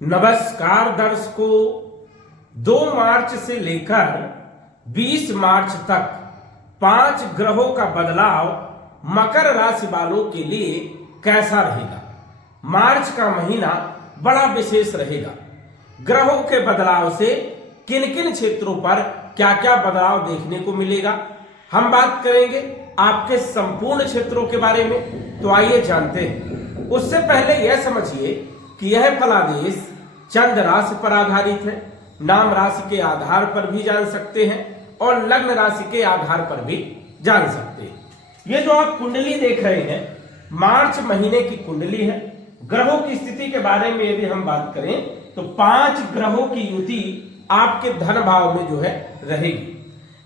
नमस्कार दर्शकों, 2 मार्च से लेकर 20 मार्च तक 5 ग्रहों का बदलाव मकर राशि वालों के लिए कैसा रहेगा। मार्च का महीना बड़ा विशेष रहेगा। ग्रहों के बदलाव से किन किन क्षेत्रों पर क्या क्या बदलाव देखने को मिलेगा, हम बात करेंगे आपके संपूर्ण क्षेत्रों के बारे में। तो आइए जानते हैं। उससे पहले यह समझिए कि यह फलादेश चंद्र राशि पर आधारित है। नाम राशि के आधार पर भी जान सकते हैं और लग्न राशि के आधार पर भी जान सकते हैं। ये जो आप कुंडली देख रहे हैं, मार्च महीने की कुंडली है। ग्रहों की स्थिति के बारे में यदि हम बात करें तो 5 ग्रहों की युति आपके धन भाव में जो है रहेगी।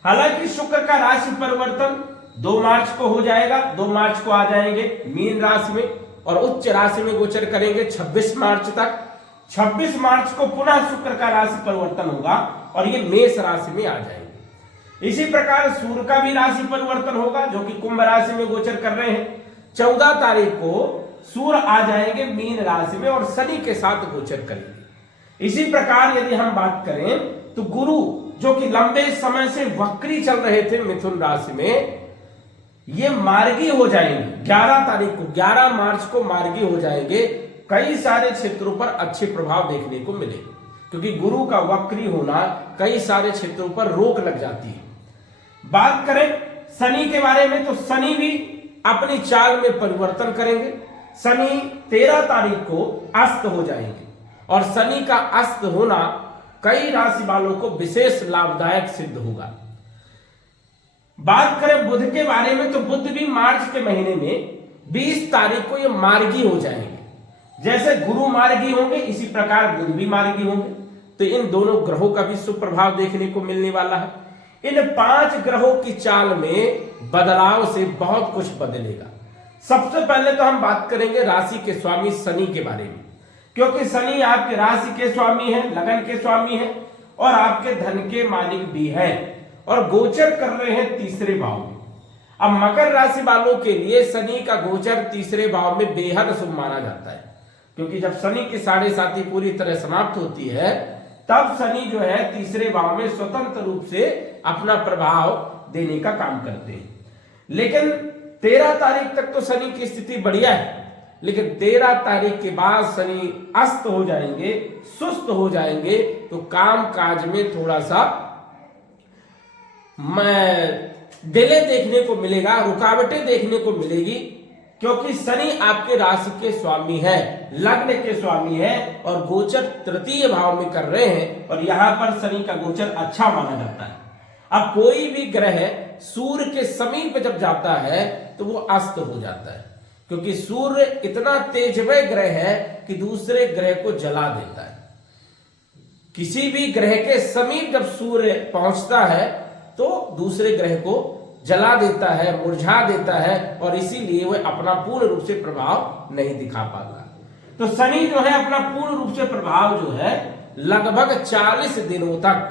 हालांकि शुक्र का राशि परिवर्तन 2 मार्च को हो जाएगा। 2 मार्च को आ जाएंगे मीन राशि में और उच्च राशि में गोचर करेंगे 26 मार्च तक। 26 मार्च को पुनः शुक्र का राशि परिवर्तन होगा और ये मेष राशि में आ जाएंगे। इसी प्रकार सूर्य का भी राशि परिवर्तन होगा जो कि कुंभ राशि में गोचर कर रहे हैं। 14 तारीख को सूर्य आ जाएंगे मीन राशि में और शनि के साथ गोचर करेंगे। इसी प्रकार यदि हम बात करें तो गुरु जो कि लंबे समय से वक्री चल रहे थे मिथुन राशि में, ये मार्गी हो जाएंगे 11 तारीख को। 11 मार्च को मार्गी हो जाएंगे। कई सारे क्षेत्रों पर अच्छे प्रभाव देखने को मिले क्योंकि गुरु का वक्री होना कई सारे क्षेत्रों पर रोक लग जाती है। बात करें शनि के बारे में तो शनि भी अपनी चाल में परिवर्तन करेंगे। शनि 13 तारीख को अस्त हो जाएंगे और शनि का अस्त होना कई राशि वालों को विशेष लाभदायक सिद्ध होगा। बात करें बुध के बारे में तो बुध भी मार्च के महीने में 20 तारीख को ये मार्गी हो जाएंगे। जैसे गुरु मार्गी होंगे इसी प्रकार बुध भी मार्गी होंगे। तो इन दोनों ग्रहों का भी शुभ प्रभाव देखने को मिलने वाला है। इन 5 ग्रहों की चाल में बदलाव से बहुत कुछ बदलेगा। सबसे पहले तो हम बात करेंगे राशि के स्वामी शनि के बारे में, क्योंकि शनि आपके राशि के स्वामी है, लगन के स्वामी है और आपके धन के मालिक भी है और गोचर कर रहे हैं 3रे भाव में। अब मकर राशि वालों के लिए शनि का गोचर 3रे भाव में बेहद शुभ माना जाता है, क्योंकि जब शनि की 7.5 पूरी तरह समाप्त होती है तब शनि जो है 3रे भाव में स्वतंत्र रूप से अपना प्रभाव देने का काम करते हैं। लेकिन 13 तारीख तक तो शनि की स्थिति बढ़िया है, लेकिन 13 तारीख के बाद शनि अस्त हो जाएंगे, सुस्त हो जाएंगे, तो काम काज में थोड़ा सा डिले देखने को मिलेगा, रुकावटें देखने को मिलेगी, क्योंकि शनि आपके राशि के स्वामी है, लग्न के स्वामी है और गोचर 3य भाव में कर रहे हैं और यहां पर शनि का गोचर अच्छा माना जाता है। अब कोई भी ग्रह सूर्य के समीप जब जाता है तो वो अस्त हो जाता है, क्योंकि सूर्य इतना तेजमय ग्रह है कि दूसरे ग्रह को जला देता है। किसी भी ग्रह के समीप जब सूर्य पहुंचता है तो दूसरे ग्रह को जला देता है, मुरझा देता है और इसीलिए वह अपना पूर्ण रूप से प्रभाव नहीं दिखा पाता। तो शनि जो है अपना पूर्ण रूप से प्रभाव जो है लगभग 40 दिनों तक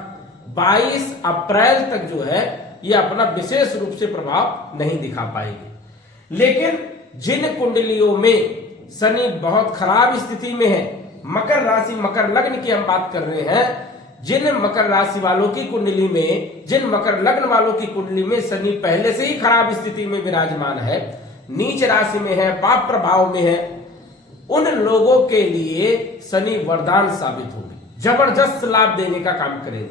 22 अप्रैल तक जो है ये अपना विशेष रूप से प्रभाव नहीं दिखा पाएंगे। लेकिन जिन कुंडलियों में शनि बहुत खराब स्थिति में है, मकर राशि मकर लग्न की हम बात कर रहे हैं, जिन मकर राशि वालों की कुंडली में, जिन मकर लग्न वालों की कुंडली में शनि पहले से ही खराब स्थिति में विराजमान है, नीच राशि में है, पाप प्रभाव में है, उन लोगों के लिए शनि वरदान साबित होंगे, जबरदस्त लाभ देने का काम करेंगे,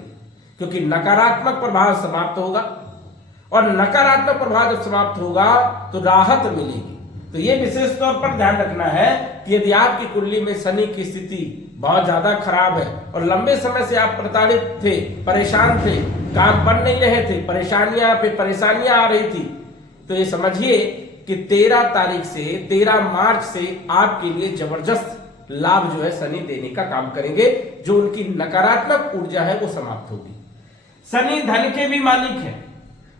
क्योंकि नकारात्मक प्रभाव समाप्त होगा और नकारात्मक प्रभाव जब समाप्त होगा तो राहत मिलेगी। तो ये विशेष तौर पर ध्यान रखना है कि यदि आपकी कुंडली में शनि की स्थिति बहुत ज्यादा खराब है और लंबे समय से आप प्रताड़ित थे, परेशान थे, काम बन नहीं रहे थे, परेशानियां पे परेशानियां आ रही थी, तो ये समझिए कि 13 तारीख से 13 मार्च से आपके लिए जबरदस्त लाभ जो है शनि देने का काम करेंगे। जो उनकी नकारात्मक ऊर्जा है वो समाप्त होगी। शनि धन के भी मालिक है,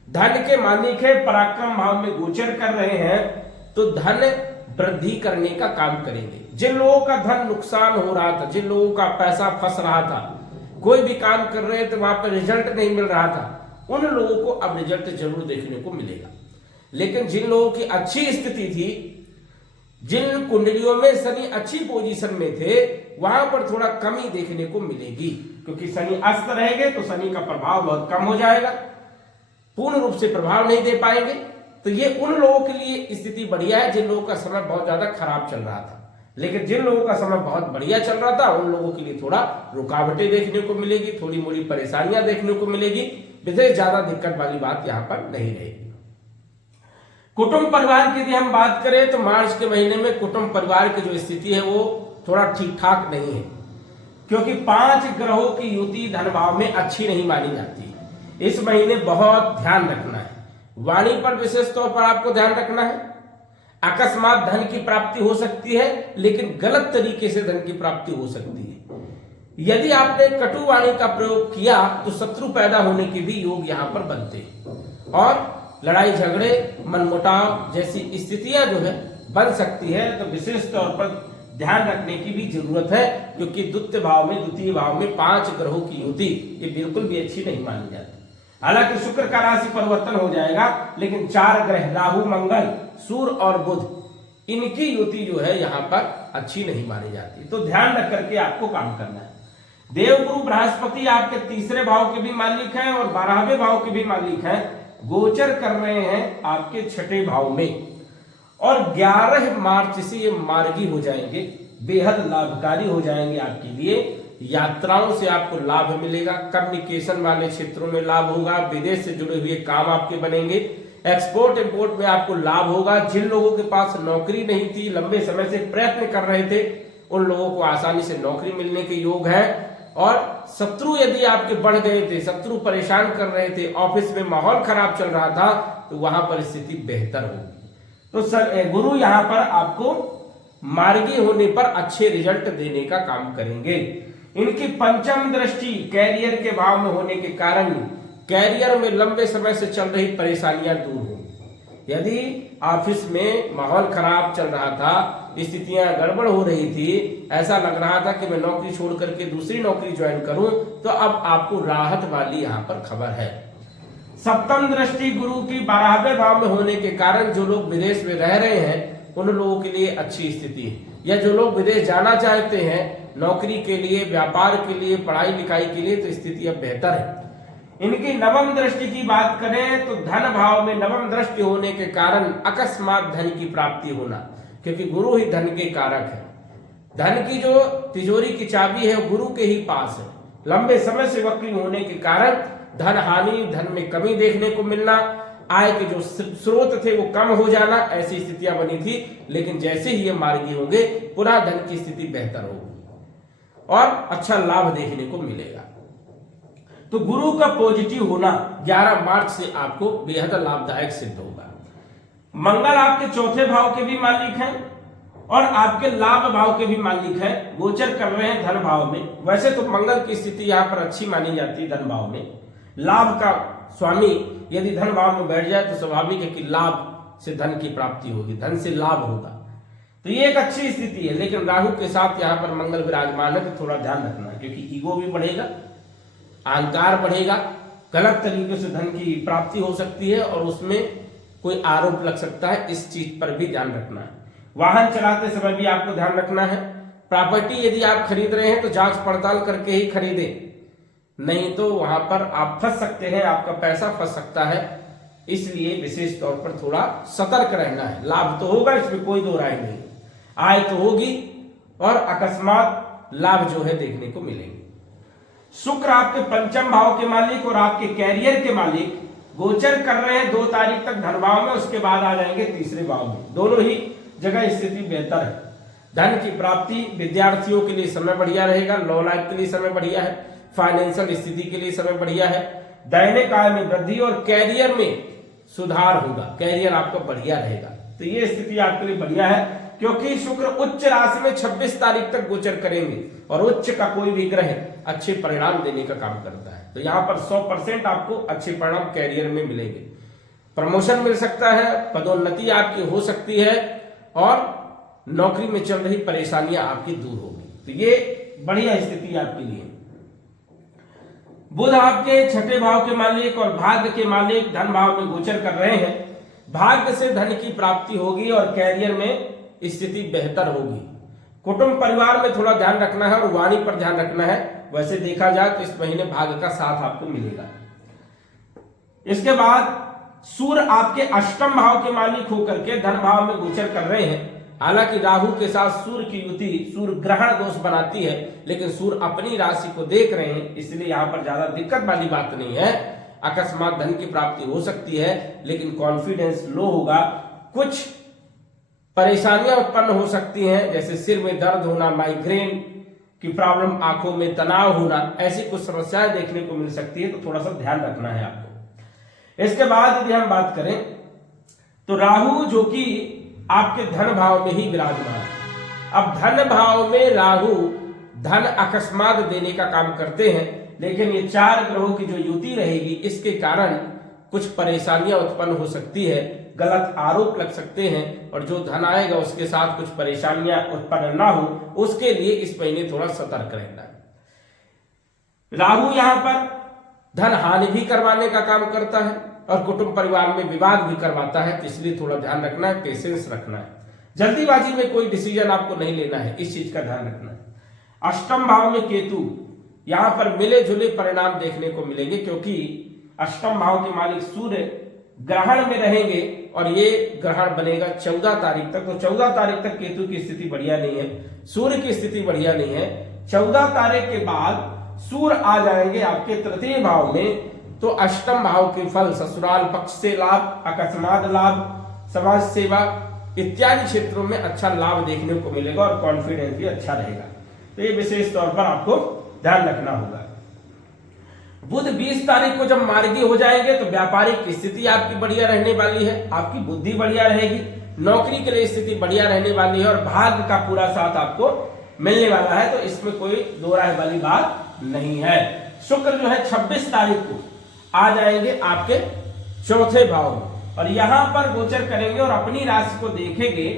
धन के मालिक है, पराक्रम भाव में गोचर कर रहे हैं, तो धन वृद्धि करने का काम करेंगे। जिन लोगों का धन नुकसान हो रहा था, जिन लोगों का पैसा फंस रहा था, कोई भी काम कर रहे थे वहां पर रिजल्ट नहीं मिल रहा था, उन लोगों को अब रिजल्ट जरूर देखने को मिलेगा। लेकिन जिन लोगों की अच्छी स्थिति थी जिन कुंडलियों में शनि अच्छी पोजीशन में थे वहां पर थोड़ा कमी देखने को मिलेगी, क्योंकि शनि अस्त रहेंगे तो शनि का प्रभाव बहुत कम हो जाएगा, पूर्ण रूप से प्रभाव नहीं दे पाएंगे। तो ये उन लोगों के लिए स्थिति बढ़िया है जिन लोगों का समय बहुत ज्यादा खराब चल रहा था। लेकिन जिन लोगों का समय बहुत बढ़िया चल रहा था उन लोगों के लिए थोड़ा रुकावटें देखने को मिलेगी, थोड़ी मोड़ी परेशानियां देखने को मिलेगी, विशेष ज्यादा दिक्कत वाली बात यहाँ पर नहीं रहेगी। कुटुंब परिवार की यदि हम बात करें तो मार्च के महीने में कुटुंब परिवार की जो स्थिति है वो थोड़ा ठीक ठाक नहीं है, क्योंकि 5 ग्रहों की युति धन भाव में अच्छी नहीं मानी जाती। इस महीने बहुत ध्यान रखना है, वाणी पर विशेष तौर पर आपको ध्यान रखना है। अकस्मात धन की प्राप्ति हो सकती है, लेकिन गलत तरीके से धन की प्राप्ति हो सकती है। यदि आपने कटु वाणी का प्रयोग किया तो शत्रु पैदा होने के भी योग यहां पर बनते हैं और लड़ाई झगड़े मनमुटाव जैसी स्थितियां जो है बन सकती है। तो विशेष तौर पर ध्यान रखने की भी जरूरत है, क्योंकि द्वितीय भाव में 5 ग्रहों की युति ये बिल्कुल भी अच्छी नहीं मानी जाती। हालांकि शुक्र का राशि परिवर्तन हो जाएगा, लेकिन 4 ग्रह राहु मंगल सूर्य और बुध इनकी युति जो है यहाँ पर अच्छी नहीं मानी जाती। तो ध्यान रख करके आपको काम करना है। देवगुरु बृहस्पति आपके 3रे भाव के भी मालिक हैं और 12वें भाव के भी मालिक हैं, गोचर कर रहे हैं आपके 6ठे भाव में और 11 मार्च से ये मार्गी हो जाएंगे, बेहद लाभकारी हो जाएंगे आपके लिए। यात्राओं से आपको लाभ मिलेगा, कम्युनिकेशन वाले क्षेत्रों में लाभ होगा, विदेश से जुड़े हुए काम आपके बनेंगे, एक्सपोर्ट इंपोर्ट में आपको लाभ होगा। जिन लोगों के पास नौकरी नहीं थी, लंबे समय से प्रयत्न कर रहे थे, उन लोगों को आसानी से नौकरी मिलने के योग है। और शत्रु यदि आपके बढ़ गए थे, शत्रु परेशान कर रहे थे, ऑफिस में माहौल खराब चल रहा था, तो वहां पर स्थिति बेहतर होगी। तो गुरु यहाँ पर आपको मार्गी होने पर अच्छे रिजल्ट देने का काम करेंगे। इनकी पंचम दृष्टि कैरियर के भाव में होने के कारण कैरियर में लंबे समय से चल रही परेशानियां दूर होंगी। यदि ऑफिस में माहौल खराब चल रहा था, स्थितियां गड़बड़ हो रही थी, ऐसा लग रहा था कि मैं नौकरी छोड़ करके दूसरी नौकरी ज्वाइन करूं, तो अब आपको राहत वाली यहां पर खबर है। सप्तम दृष्टि गुरु की 12वें भाव में होने के कारण जो लोग विदेश में रह रहे हैं उन लोगों के लिए अच्छी स्थिति है, या जो लोग विदेश जाना चाहते हैं नौकरी के लिए, व्यापार के लिए, पढ़ाई लिखाई के लिए, तो स्थिति अब बेहतर है। इनकी नवम दृष्टि की बात करें तो धन भाव में नवम दृष्टि होने के कारण अकस्मात धन की प्राप्ति होना, क्योंकि गुरु ही धन के कारक है। धन की जो तिजोरी की चाबी है गुरु के ही पास है। लंबे समय से वक्री होने के कारण धन हानि, धन में कमी देखने को मिलना, आय के जो स्रोत थे वो कम हो जाना, ऐसी स्थितियां बनी थी। लेकिन जैसे ही ये मार्गी होंगे पुनः धन की स्थिति बेहतर होगी और अच्छा लाभ देखने को मिलेगा। तो गुरु का पॉजिटिव होना 11 मार्च से आपको बेहद लाभदायक सिद्ध होगा। मंगल आपके 4थे भाव के भी मालिक हैं और आपके लाभ भाव के भी मालिक हैं, गोचर कर रहे हैं धन भाव में। वैसे तो मंगल की स्थिति यहाँ पर अच्छी मानी जाती है धन भाव में। लाभ का स्वामी यदि धन भाव में बैठ जाए तो स्वाभाविक है कि लाभ से धन की प्राप्ति होगी, धन से लाभ होगा, तो ये एक अच्छी स्थिति है। लेकिन राहु के साथ यहाँ पर मंगल विराजमान है, तो थोड़ा ध्यान रखना है, क्योंकि ईगो भी बढ़ेगा, अहंकार बढ़ेगा, गलत तरीके से धन की प्राप्ति हो सकती है और उसमें कोई आरोप लग सकता है। इस चीज पर भी ध्यान रखना है। वाहन चलाते समय भी आपको ध्यान रखना है। प्रॉपर्टी यदि आप खरीद रहे हैं तो जांच पड़ताल करके ही खरीदें, नहीं तो वहां पर आप फंस सकते हैं, आपका पैसा फंस सकता है। इसलिए विशेष तौर पर थोड़ा सतर्क रहना है। लाभ तो होगा, इसमें कोई दो राय नहीं, आय तो होगी और अकस्मात लाभ जो है देखने को मिलेंगे। शुक्र आपके पंचम भाव के मालिक और आपके कैरियर के मालिक गोचर कर रहे हैं 2 तारीख तक धन भाव में, उसके बाद आ जाएंगे 3रे भाव में। दोनों ही जगह स्थिति बेहतर है। धन की प्राप्ति विद्यार्थियों के लिए समय बढ़िया रहेगा, लॉ लाइफ के लिए समय बढ़िया है, फाइनेंशियल स्थिति के लिए समय बढ़िया है, दैनिक आय में वृद्धि और कैरियर में सुधार होगा, कैरियर आपका बढ़िया रहेगा। तो ये स्थिति आपके लिए बढ़िया है, क्योंकि शुक्र उच्च राशि में 26 तारीख तक गोचर करेंगे और उच्च का कोई भी ग्रह अच्छे परिणाम देने का काम करता है। तो यहाँ पर 100% आपको अच्छे परिणाम कैरियर में मिलेंगे। प्रमोशन मिल सकता है, पदोन्नति आपकी हो सकती है और नौकरी में चल रही परेशानियां आपकी दूर होगी। तो ये बढ़िया स्थिति आपके लिए। बुध आपके 6ठे भाव के मालिक और भाग्य के मालिक धन भाव में गोचर कर रहे हैं। भाग्य से धन की प्राप्ति होगी और कैरियर में स्थिति बेहतर होगी। कुटुंब परिवार में थोड़ा ध्यान रखना है और वाणी पर ध्यान रखना है। वैसे देखा जाए तो इस महीने भाग्य का साथ आपको मिलेगा। इसके बाद सूर्य आपके अष्टम भाव के मालिक होकर के धन भाव में गोचर कर रहे हैं। हालांकि राहु के साथ सूर्य की युति सूर्य ग्रहण दोष बनाती है, लेकिन सूर्य अपनी राशि को देख रहे हैं, इसलिए यहां पर ज्यादा दिक्कत वाली बात नहीं है। अकस्मात धन की प्राप्ति हो सकती है, लेकिन कॉन्फिडेंस लो होगा। कुछ परेशानियां उत्पन्न हो सकती हैं, जैसे सिर में दर्द होना, माइग्रेन की प्रॉब्लम, आंखों में तनाव होना, ऐसी कुछ समस्याएं देखने को मिल सकती है, तो थोड़ा सा ध्यान रखना है आपको। इसके बाद यदि हम बात करें तो राहु जो कि आपके धन भाव में ही विराजमान है। अब धन भाव में राहु धन अकस्मात देने का काम करते हैं, लेकिन ये 4 ग्रहों की जो युति रहेगी इसके कारण कुछ परेशानियां उत्पन्न हो सकती है, गलत आरोप लग सकते हैं, और जो धन आएगा उसके साथ कुछ परेशानियां उत्पन्न ना हो, उसके लिए इस महीने थोड़ा सतर्क रहना है। राहु यहां पर धन हानि भी करवाने का काम करता है और कुटुंब परिवार में विवाद भी करवाता है, तो इसलिए थोड़ा ध्यान रखना है, पेशेंस रखना है। जल्दीबाजी में कोई डिसीजन आपको नहीं लेना है, इस चीज का ध्यान रखना है। अष्टम भाव में केतु, यहां पर मिले जुले परिणाम देखने को मिलेंगे, क्योंकि अष्टम भाव के मालिक सूर्य ग्रहण में रहेंगे और ये ग्रहण बनेगा 14 तारीख तक। तो 14 तारीख तक केतु की स्थिति बढ़िया नहीं है, सूर्य की स्थिति बढ़िया नहीं है। 14 तारीख के बाद सूर्य आ जाएंगे आपके तृतीय भाव में, तो अष्टम भाव के फल, ससुराल पक्ष से लाभ, अकस्मात लाभ, समाज सेवा इत्यादि क्षेत्रों में अच्छा लाभ देखने को मिलेगा और कॉन्फिडेंस भी अच्छा रहेगा। तो ये विशेष तौर पर आपको ध्यान रखना होगा। बुध 20 तारीख को जब मार्गी हो जाएंगे तो व्यापारिक स्थिति आपकी बढ़िया रहने वाली है, आपकी बुद्धि बढ़िया रहेगी, नौकरी के लिए स्थिति बढ़िया रहने वाली है और भाग्य का पूरा साथ आपको मिलने वाला है, तो इसमें कोई दो राय वाली बात नहीं है। शुक्र जो है 26 तारीख को आ जाएंगे आपके चौथे भाव में और यहां पर गोचर करेंगे और अपनी राशि को देखेंगे,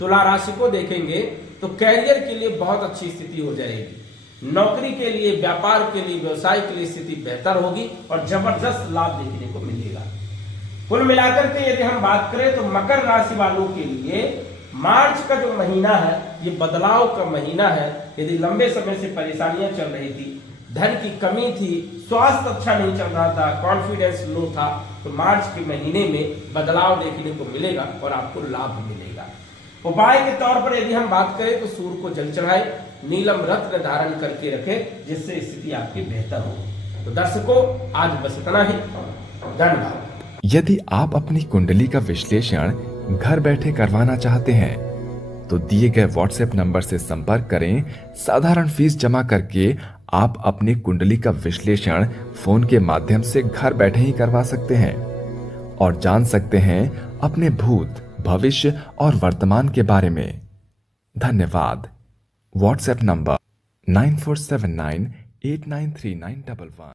तुला राशि को देखेंगे, तो कैरियर के लिए बहुत अच्छी स्थिति हो जाएगी। नौकरी के लिए, व्यापार के लिए, व्यवसाय के लिए स्थिति बेहतर होगी और जबरदस्त लाभ देखने को मिलेगा। कुल मिलाकर के यदि हम बात करें तो मकर राशि वालों के लिए मार्च का जो महीना है ये बदलाव का महीना है। यदि लंबे समय से परेशानियां चल रही थी, धन की कमी थी, स्वास्थ्य अच्छा नहीं चल रहा था, कॉन्फिडेंस लो था, तो मार्च के महीने में बदलाव देखने को मिलेगा और आपको लाभ मिलेगा। उपाय के तौर पर यदि हम बात करें तो सूर्य को जल चढ़ाए, नीलम रत्न धारण करके रखे, जिससे स्थिति आपकी बेहतर हो। तो दर्शकों, आज बस इतना ही। धन्यवाद। यदि आप अपनी कुंडली का विश्लेषण घर बैठे करवाना चाहते हैं तो दिए गए व्हाट्सएप नंबर से संपर्क करें। साधारण फीस जमा करके आप अपनी कुंडली का विश्लेषण फोन के माध्यम से घर बैठे ही करवा सकते हैं और जान सकते हैं अपने भूत, भविष्य और वर्तमान के बारे में। धन्यवाद। WhatsApp number 9479893911।